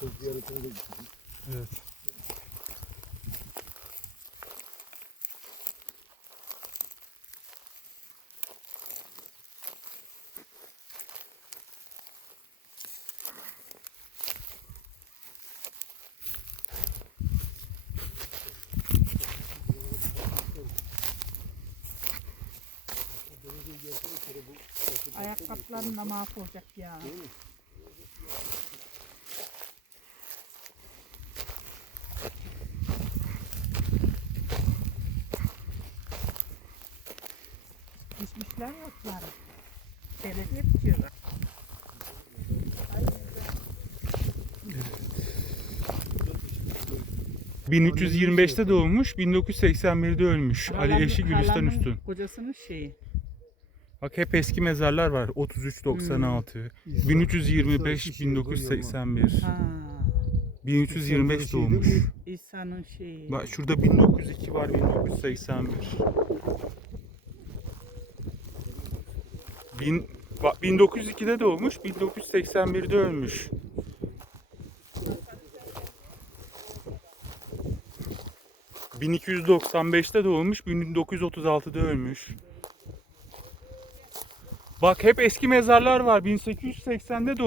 Zaten ziyaretine de gittik. Evet. Ayakkabıların da mahvolacak ya. Pişmişler yoklar. Belediye bitiyorlar. 1325'te doğmuş, 1981'de ölmüş. Ali Halam- eşi Gülistan Üstün. Kocasının şeyi. Bak hep eski mezarlar var. 3396, 1325, 1981. Ha, 1325 doğmuş. İsa'nın şeyi. Bak şurada 1902 var, 1981. Bin, bak 1902'de doğmuş, 1981'de ölmüş. ...1295'te doğmuş, 1936'da ölmüş. Bak hep eski mezarlar var. 1880'de doğmuş.